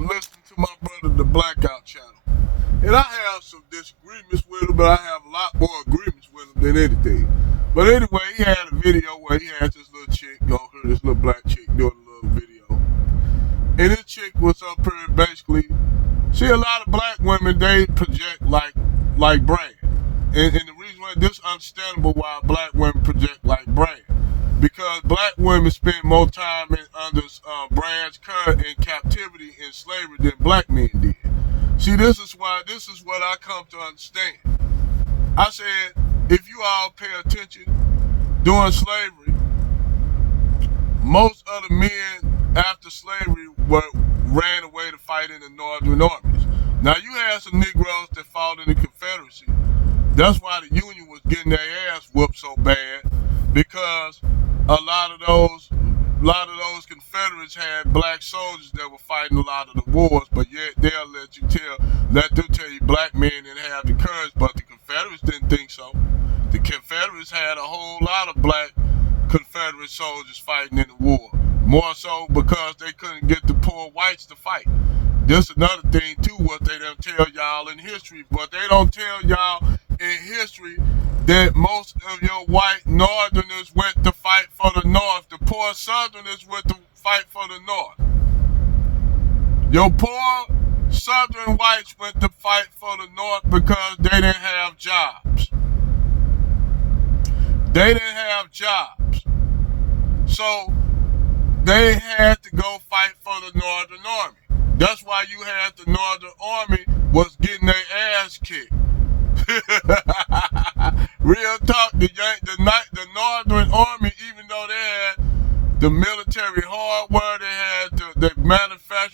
listening to my brother, the Blackout Channel. And I have some disagreements with him, but I have a lot more agreements with him than anything. But anyway, he had a video where he had this little chick, this little black chick doing a little video. And this chick was up here basically, see, a lot of black women, they project like Brad. And the reason why this is understandable why black women project like Brad. Because black women spend more time under Brad's current in captivity and slavery than black men did. See, this is what I come to understand. I said, if you all pay attention, during slavery, most of the men after slavery ran away to fight in the northern armies. Now, you had some Negroes that fought in the Confederacy. That's why the Union was getting their ass whooped so bad, because a lot of those Confederates had black soldiers that were fighting a lot of the wars, but yet they'll let them tell you black men didn't have the courage, but the Confederates didn't think so. The Confederates had a whole lot of black Confederate soldiers fighting in the war, more so because they couldn't get the poor whites to fight. This is another thing too, what they don't tell y'all in history, but they don't tell y'all in history that most of your white northerners went to fight for the north. The poor southerners went to fight for the north. Your poor southern whites went to fight for the north because they didn't have jobs. They didn't have jobs. So they had to go fight for the northern army. That's why you had the northern army was getting their ass kicked. Real talk, the northern army, even though they had the military hardware, they had the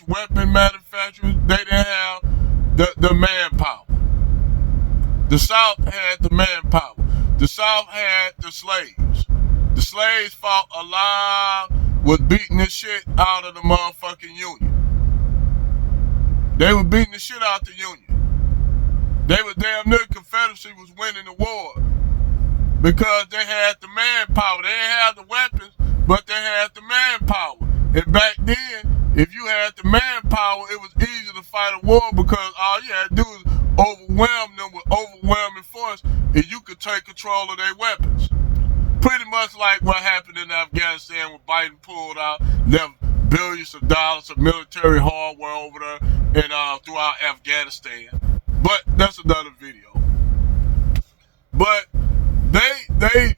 weapon manufacturers, they didn't have the manpower. The South had the manpower. The South had the slaves. The slaves fought alive, was beating the shit out of the motherfucking Union. They were beating the shit out the Union. They were damn near Confederacy was winning the war because they had the manpower. They didn't have the weapons, but they had the manpower. And back then, if you had the manpower, it was easy to fight a war because all you had to do was overwhelm them with overwhelming force, and you could take control of their weapons. Pretty much like what happened in Afghanistan when Biden pulled out, left billions of dollars of military hardware over there and throughout Afghanistan. But that's another video. But the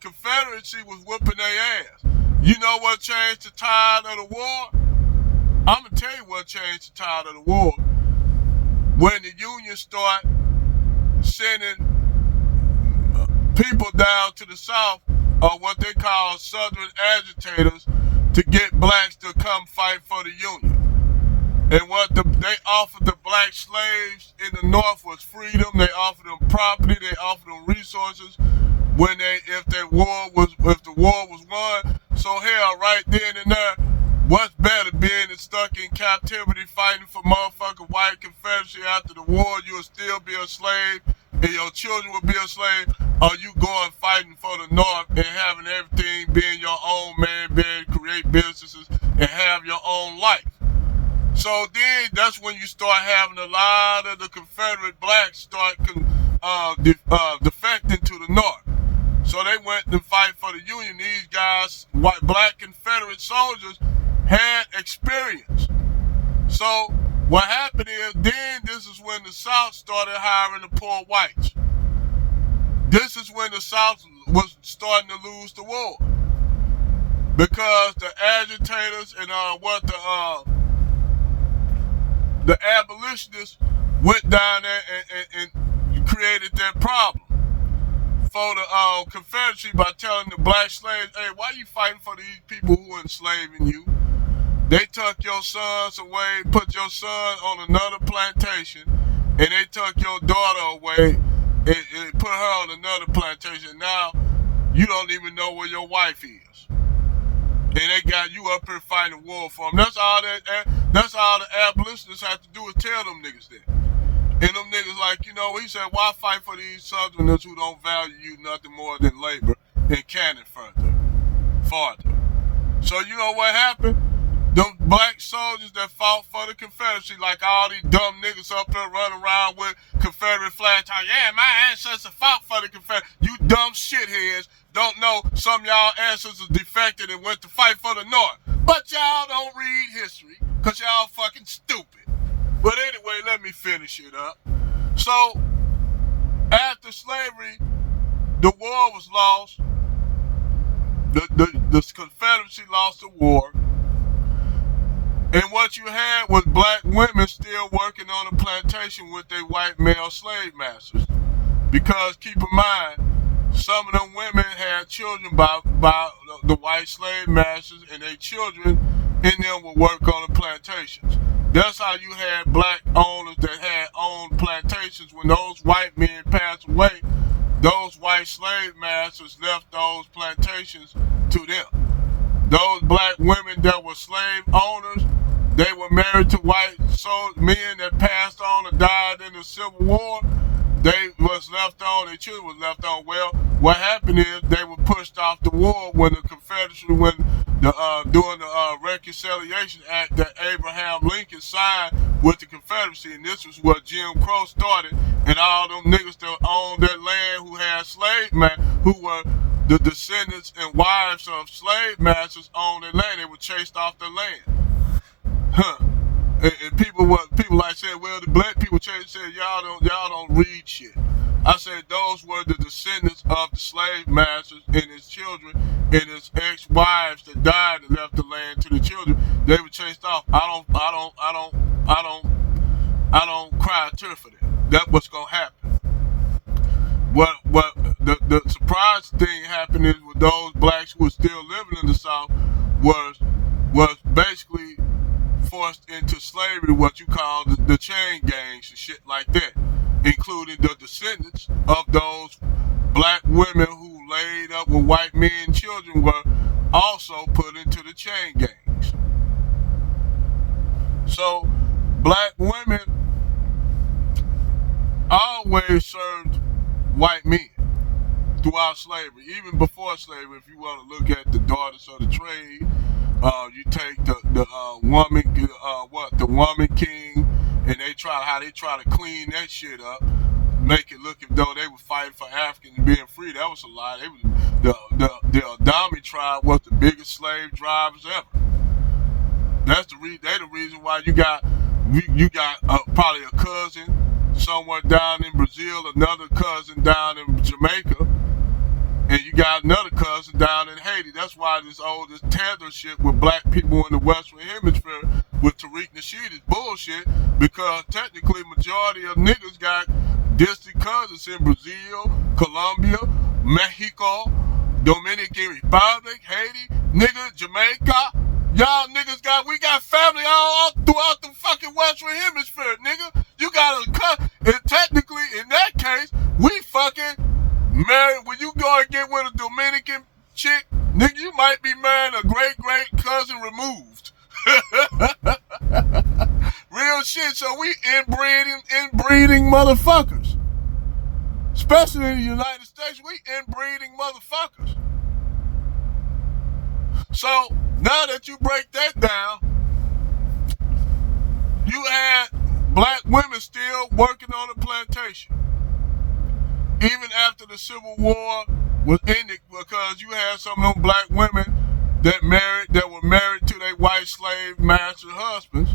Confederacy was whooping their ass. You know what changed the tide of the war? I'm gonna tell you what changed the tide of the war. When the Union started sending people down to the South, or what they call Southern agitators, to get blacks to come fight for the Union. And what they offered the black slaves in the North was freedom. They offered them property. They offered them resources. If the war was won. So hell, right then and there, what's better, being stuck in captivity, fighting for motherfucking white Confederacy after the war? You'll still be a slave, and your children will be a slave. Or you going fighting for the North and having everything, being your own man, create businesses and have your own life. So then that's when you start having a lot of the Confederate blacks start defecting to the North. So they went to fight for the Union. These guys, black Confederate soldiers, had experience. So what happened is then this is when the South started hiring the poor whites. This is when the South was starting to lose the war. Because the agitators and the abolitionists went down there and created that problem for the Confederacy by telling the black slaves, hey, why are you fighting for these people who are enslaving you? They took your sons away, put your son on another plantation, and they took your daughter away and put her on another plantation. Now, you don't even know where your wife is. And they got you up here fighting war for them. That's all the abolitionists have to do is tell them niggas that. And them niggas like, he said, why fight for these Southerners who don't value you nothing more than labor and cannon farther? So you know what happened? Them black soldiers that fought for the Confederacy, like all these dumb niggas up there running around with Confederate flags. Yeah, my ancestors fought for the Confederacy. You dumb shitheads don't know some of y'all ancestors defected and went to fight for the North. But y'all don't read history because y'all fucking stupid. But anyway, let me finish it up. So, after slavery, the war was lost. The Confederacy lost the war. And what you had was black women still working on the plantation with their white male slave masters. Because keep in mind, some of them women had children by the white slave masters, and their children in them would work on the plantations. That's how you had black owners that had owned plantations. When those white men passed away, those white slave masters left those plantations to them. Those black women that were slave owners, they were married to white men that passed on or died in the Civil War. They was left on, their children was left on. Well, what happened is they were pushed off the war when the Confederacy, during the Reconciliation Act that Abraham Lincoln signed with the Confederacy, and this was what Jim Crow started, and all them niggas that owned that land who had slave men, who were the descendants and wives of slave masters owned their land. They were chased off their land. And people like said, well, the black people said y'all don't read shit. I said those were the descendants of the slave masters and his children and his ex-wives that died and left the land to the children. They were chased off. I don't cry a tear for that. That's what's gonna happen. What the surprise thing happened is with those blacks who were still living in the South was basically forced into slavery, what you call the chain gangs and shit like that, including the descendants of those black women who laid up with white men and children were also put into the chain gangs. So black women always served white men throughout slavery, even before slavery. If you want to look at the daughters of the trade, you take the woman king, and they try to clean that shit up, make it look as though they were fighting for Africans being free. That was a lie. The Adami tribe was the biggest slave drivers ever. That's the reason why you got probably a cousin somewhere down in Brazil, another cousin down in Jamaica, and you got another cousin down in Haiti. That's why this tether shit with black people in the Western Hemisphere with Tariq Nasheed is bullshit, because technically majority of niggas got distant cousins in Brazil, Colombia, Mexico, Dominican Republic, Haiti, nigga, Jamaica. Y'all niggas we got family all throughout the fucking Western Hemisphere, nigga. You got and technically in that case, we fucking married. When you go and get with a Dominican chick, nigga, you might be marrying a great cousin removed. Real shit. So we inbreeding motherfuckers. Especially in the United States, we inbreeding motherfuckers. So now that you break that down, you had black women still working on the plantation. Even after the Civil War was ended, because you had some of them black women that were married to their white slave master husbands,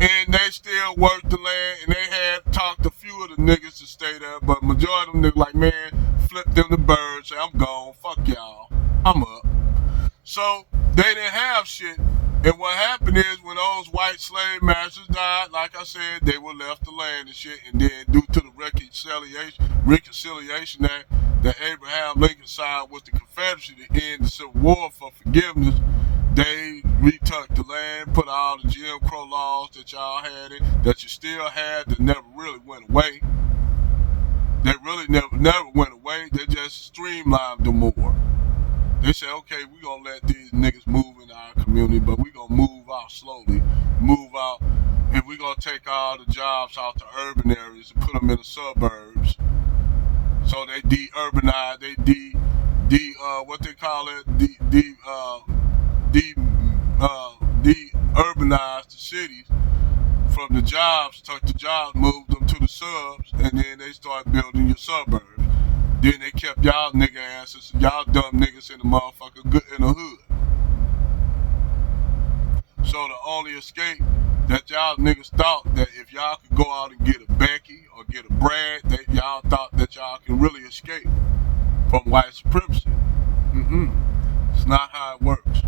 and they still worked the land, and they had talked a few of the niggas to stay there, but majority of them niggas like, man, flip them the bird, say, I'm gone, fuck y'all, I'm up. So they didn't have shit, and what happened is when those white slave masters died, like I said, they were left the land and shit, and then due to the Reconciliation Act that Abraham Lincoln signed with the Confederacy to end the Civil War for forgiveness, they retook the land, put all the Jim Crow laws that y'all had that you still had, that never really went away. They really never went away. They just streamlined them more. They said, okay, we're going to let these niggas move in our community, but we're going to move out slowly, and we're going to take all the jobs out to urban areas and put them in the suburbs. So they de-urbanize, what they call it, urbanized the cities from the jobs, took the jobs, moved them to the subs, and then they started building your suburbs. Then they kept y'all nigga asses, y'all dumb niggas in the motherfucker good in the hood. So the only escape that y'all niggas thought that if y'all could go out and get a Becky or get a Brad, that y'all thought that y'all can really escape from white supremacy. It's not how it works.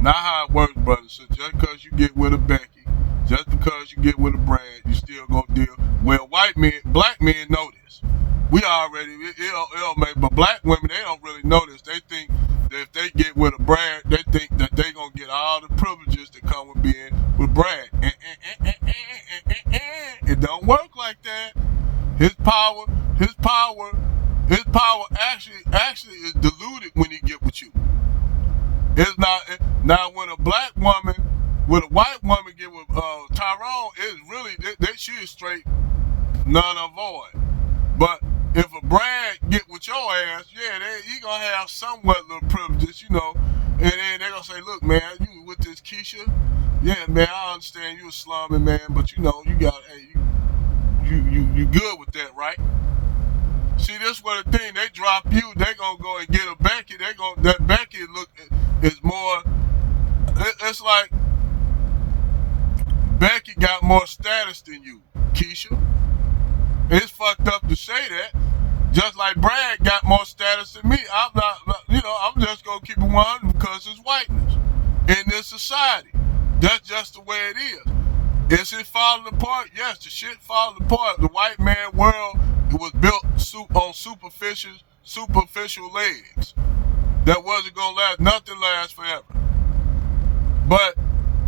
Not how it works, brother. So just because you get with a Becky, just because you get with a Brad, you still gonna deal. Well, black men know this. We already, it'll make, but black women, they don't really know this. They think that if they get with a Brad, they think that they gonna get all the privileges that come with being with Brad. It don't work like that. His power actually is diluted when he get with you. It's not, now when a black woman, when a white woman get with Tyrone, it's really, she is straight none and void. But if a Brad get with your ass, he gonna have somewhat little privileges, you know, and then they gonna say, look, man, you with this Keshia? Yeah, man, I understand you a slumming, man, but you know, you got, hey, you good with that, right? See, this what the thing, they drop you, they gonna go and get a Becky, that Becky look is more, it's like Becky got more status than you, Keshia. It's fucked up to say that. Just like Brad got more status than me. I'm not, I'm just gonna keep it 100 because it's whiteness in this society. That's just the way it is. Is it falling apart? Yes, the shit falling apart. The white man world, it was built on superficial legs. That wasn't gonna last. Nothing lasts forever. But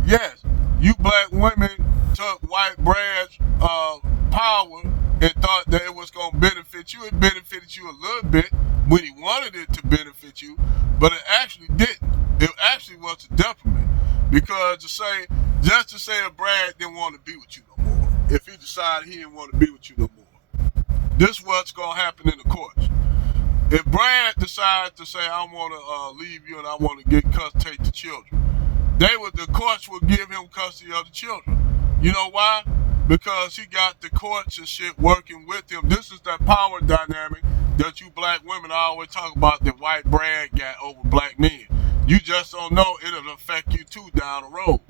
yes, you black women took white Brad's power and thought that it was going to benefit you. It benefited you a little bit when he wanted it to benefit you, but it actually didn't. It actually was a detriment, because just to say a Brad didn't want to be with you no more, if he decided he didn't want to be with you no more. This is what's going to happen in the courts. If Brad decides to say, I want to leave you and I want to take the children, the courts will give him custody of the children. You know why? Because he got the courts and shit working with him. This is that power dynamic that you black women always talk about, that white Brad got over black men. You just don't know it'll affect you too down the road.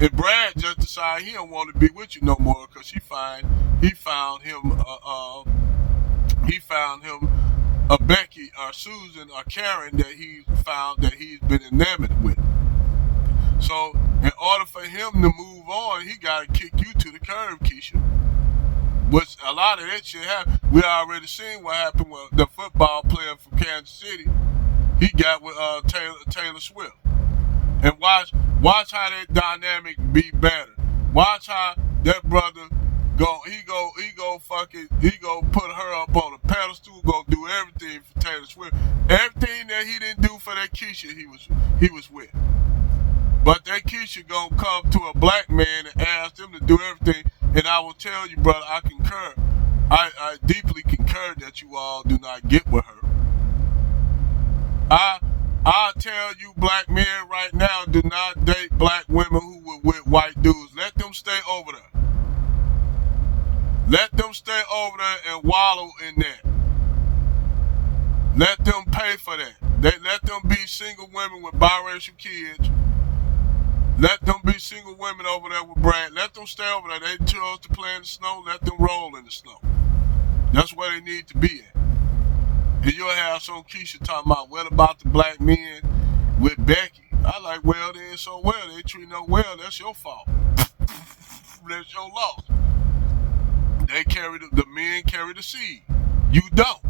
If Brad just decide he don't want to be with you no more because he found him a Becky or Susan or Karen that he found that he's been enamored with. So in order for him to move on, he got to kick you to the curb, Keshia. Which a lot of that shit happened. We already seen what happened with the football player from Kansas City. He got with Taylor Swift. And watch how that dynamic be better. Watch how that brother he go put her up on a pedestal, go do everything for Taylor Swift. Everything that he didn't do for that Keshia, he was with. But that Keshia gonna come to a black man and ask him to do everything. And I will tell you, brother, I concur. I deeply concur that you all do not get with her. I tell you, black men right now, do not date black women who were with white dudes. Let them stay over there. Let them stay over there and wallow in that. Let them pay for that. Let them be single women with biracial kids. Let them be single women over there with Brad. Let them stay over there. They chose to play in the snow. Let them roll in the snow. That's where they need to be at. And you'll have some Keshia talking about, what about the black men with Becky? I like, well, they ain't so well. They treat no well. That's your fault. That's your loss. The men carry the seed. You don't.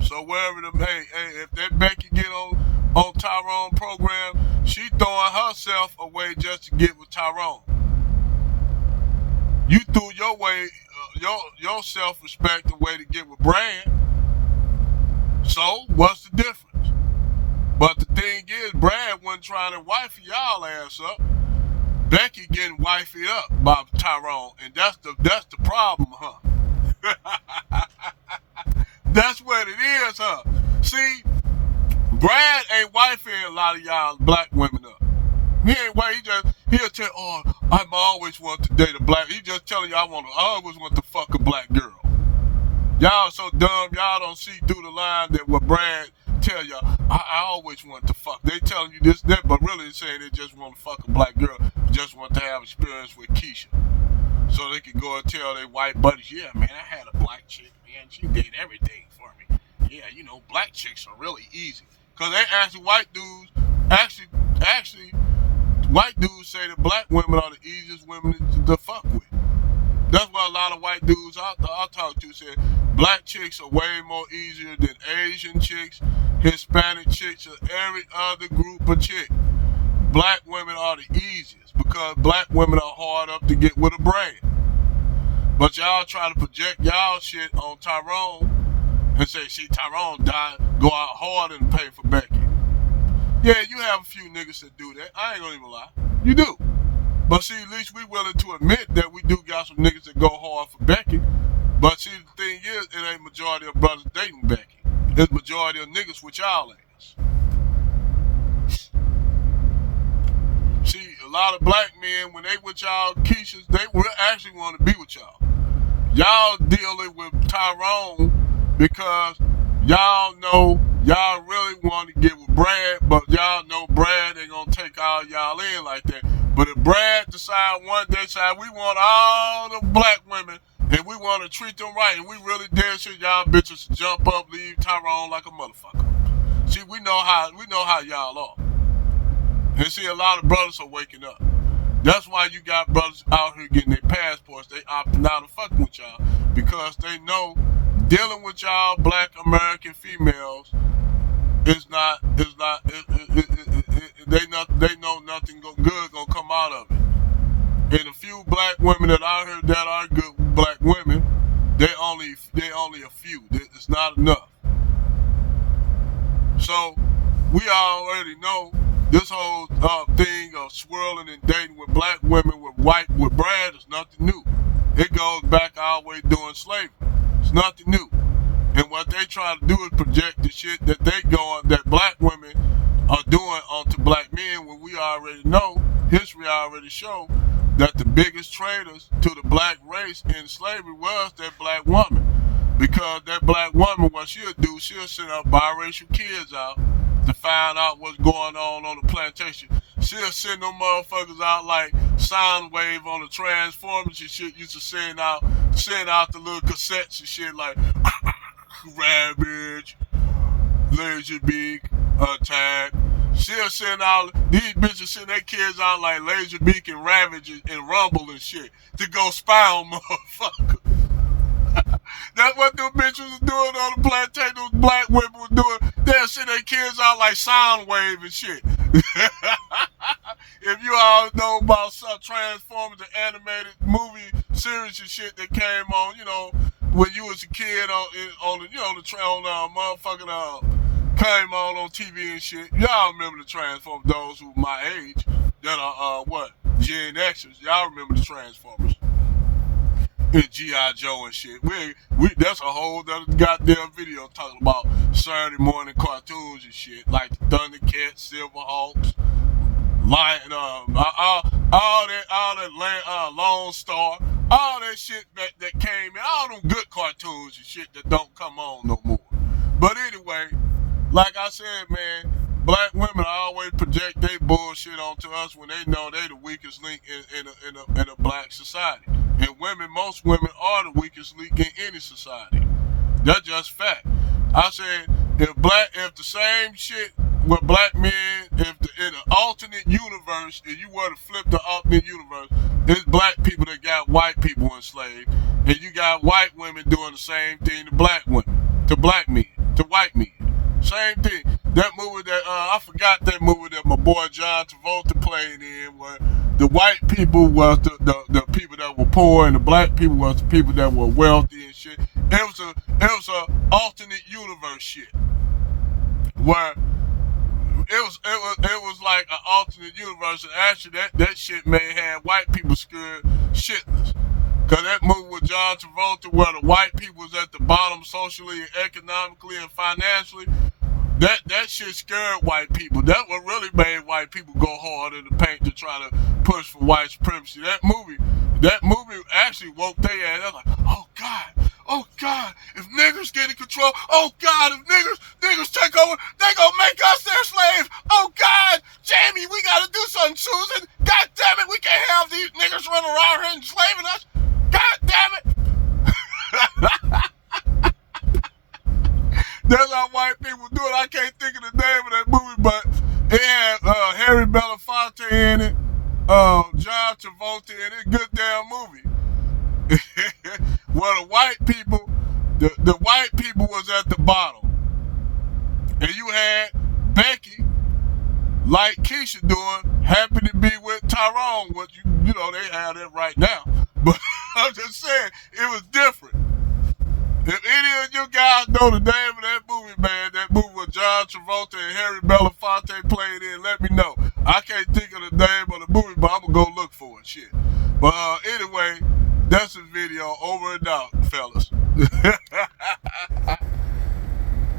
So wherever if that Becky get on Tyrone program, she throwing herself away just to get with Tyrone. You threw your way, your self-respect away to get with Brad. So what's the difference? But the thing is, Brad wasn't trying to wife y'all ass up. Becky getting wifey up by Tyrone, and that's the problem, huh? That's what it is, huh? See, Brad ain't wifing a lot of y'all black women up. He ain't white. He'll tell, oh, I'm always want to date a black. He just telling you I always want to fuck a black girl. Y'all so dumb. Y'all don't see through the line that what Brad tell y'all. I always want to fuck. They telling you this, that, but really saying they just want to fuck a black girl. Just want to have experience with Keshia, so they can go and tell their white buddies, yeah, man, I had a black chick, man. She did everything for me. Yeah, black chicks are really easy. Cause they actually white dudes white dudes say that black women are the easiest women to fuck with. That's why a lot of white dudes I talk to say black chicks are way more easier than Asian chicks, Hispanic chicks, or every other group of chicks. Black women are the easiest because black women are hard up to get with a brain. But y'all try to project y'all shit on Tyrone and say, see, Tyrone died, go out hard and pay for Becky. Yeah, you have a few niggas that do that. I ain't gonna even lie. You do. But see, at least we willing to admit that we do got some niggas that go hard for Becky. But see, the thing is, it ain't majority of brothers dating Becky. It's majority of niggas with y'all ass. See, a lot of black men, when they with y'all Keshias, they will actually want to be with y'all. Y'all dealing with Tyrone because y'all know y'all really want to get with Brad, but y'all know Brad ain't gonna take all y'all in like that. But if Brad decide one day, we want all the black women and we want to treat them right, and we really dead shit, y'all bitches jump up, leave Tyrone like a motherfucker. See, we know how y'all are. And see, a lot of brothers are waking up. That's why you got brothers out here getting their passports. They opting out of fucking with y'all because they know dealing with y'all black American females they know nothing good gonna come out of it. And the few black women that I heard that are good black women, they only a few. It's not enough. So we already know this whole thing of swirling and dating with black women with Brad is nothing new. It goes back all the way during slavery. It's nothing new. And what they try to do is project the shit that black women are doing onto black men, when we already know, history already showed that the biggest traitors to the black race in slavery was that black woman. Because that black woman, what she'll do, she'll send her biracial kids out to find out what's going on the plantation. She'll send them motherfuckers out like Soundwave on the Transformers and shit. Used to send out the little cassettes and shit like Ravage, Laser Beak, Attack. She'll send out these bitches, send their kids out like Laser Beak and Ravage and Rumble and shit to go spy on motherfuckers. That's what them bitches was doing on the plantation. Those black women was doing. They'll send their kids out like Soundwave and shit. If you all know about some Transformers, the animated movie series and shit that came on, when you was a kid on the motherfucking came on TV and shit. Y'all remember the Transformers? Those who my age that are Gen Xers. Y'all remember the Transformers? And G.I. Joe and shit. We that's a whole other goddamn video talking about Saturday morning cartoons and shit like Thundercats, Silverhawks, Lion, all that Lone Star, all that shit that came in, all them good cartoons and shit that don't come on no more. But anyway, like I said, man, black women always project their bullshit onto us when they know they the weakest link in a black society. And most women are the weakest link in any society. That's just fact. I said, if the same shit with black men, in an alternate universe, if you were to flip the alternate universe, it's black people that got white people enslaved, and you got white women doing the same thing to black women, to black men, to white men. Same thing. That movie that I forgot that movie that my boy John Travolta played in, where the white people was the people that were poor and the black people was the people that were wealthy and shit. It was a alternate universe shit where it was like an alternate universe, and actually that shit may have white people scared shitless. Cause that movie with John Travolta, where the white people was at the bottom socially and economically and financially, That shit scared white people. That what really made white people go hard in the paint to try to push for white supremacy. That movie actually woke their ass. They're like, oh God, if niggers get in control, oh God, if niggers take over, they gonna make us their slaves. Oh God, Jamie, we gotta do something, Susan. God damn it, we can't have these niggers running around here enslaving us. God damn it. That's how white people do it. I can't think of the name of that movie, but it had Harry Belafonte in it, John Travolta in it. Good damn movie. Well, the white people was at the bottom, and you had Becky, like Keshia doing, happy to be with Tyrone. What you know they have it right now, but I'm just saying it was different. If any of you guys know the name of that movie, man, that movie with John Travolta and Harry Belafonte played in, let me know. I can't think of the name of the movie, but I'm gonna go look for it. Shit. But anyway, that's the video. Over and out, fellas.